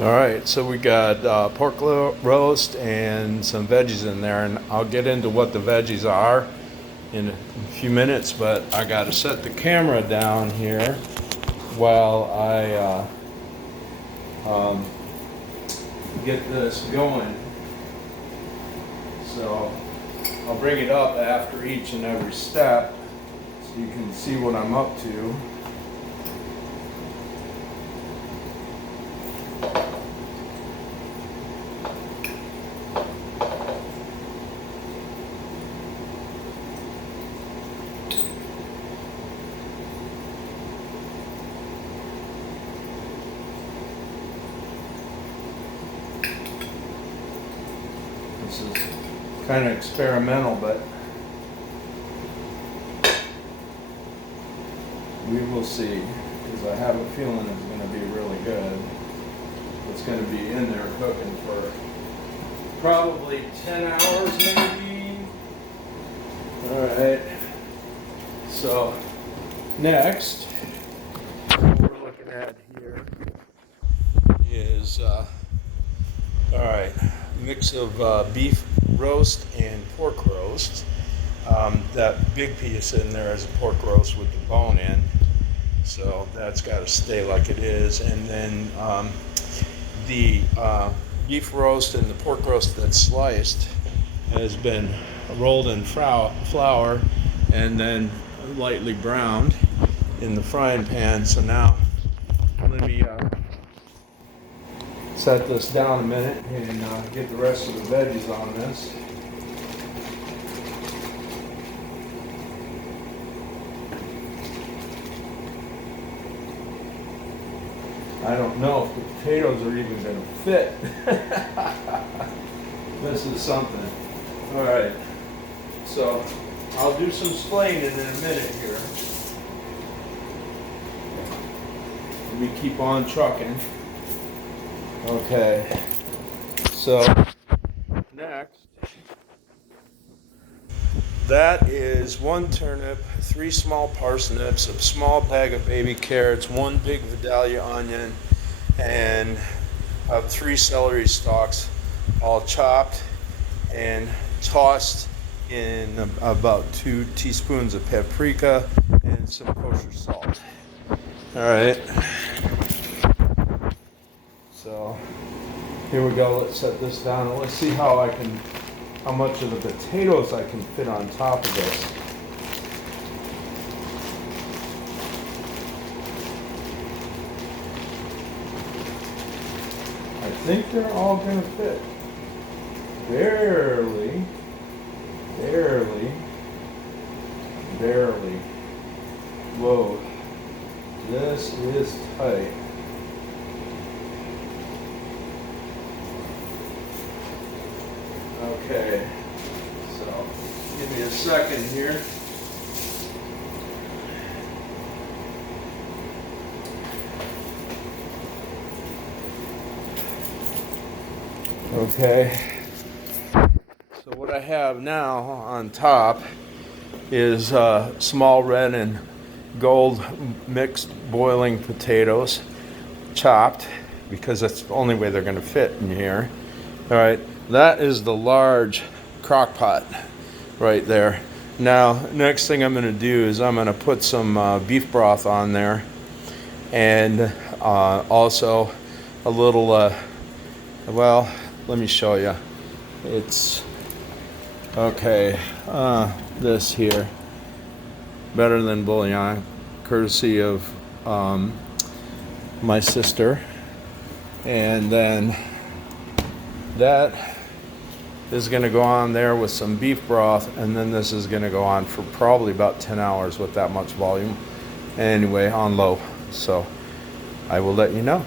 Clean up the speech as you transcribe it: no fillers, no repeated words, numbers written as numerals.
All right, so we got pork roast and some veggies in there, and I'll get into what the veggies are in a few minutes, but I got to set the camera down here while I get this going. So I'll bring it up after each and every step so you can see what I'm up to. This is kind of experimental, but we will see, because I have a feeling it's going to be really good. It's going to be in there cooking for probably 10 hours maybe. All right. So next, what we're looking at here is, all right, mix of beef roast and pork roast. That big piece in there is a pork roast with the bone in, so that's got to stay like it is. And then the beef roast and the pork roast that's sliced has been rolled in flour and then lightly browned in the frying pan. So now let me set this down a minute and get the rest of the veggies on this. I don't know if the potatoes are even going to fit. This is something. All right, so I'll do some splaining in a minute here. Let me keep on trucking. Okay, so next, that is 1 turnip, 3 small parsnips, a small bag of baby carrots, 1 big Vidalia onion, and 3 celery stalks, all chopped and tossed in about 2 teaspoons of paprika and some kosher salt. All right. So here we go. Let's set this down and let's see how much of the potatoes I can fit on top of this. I think they're all going to fit. Barely. Whoa. This is tight. Okay, so give me a second here. Okay, so what I have now on top is small red and gold mixed boiling potatoes, chopped, because that's the only way they're going to fit in here. All right, that is the large crock pot right there. Now, next thing I'm going to do is I'm going to put some beef broth on there, and also a little, well, let me show you. It's, okay, this here, Better Than Bouillon, courtesy of my sister. And then that is going to go on there with some beef broth, and then this is going to go on for probably about 10 hours with that much volume. Anyway, on low. So I will let you know.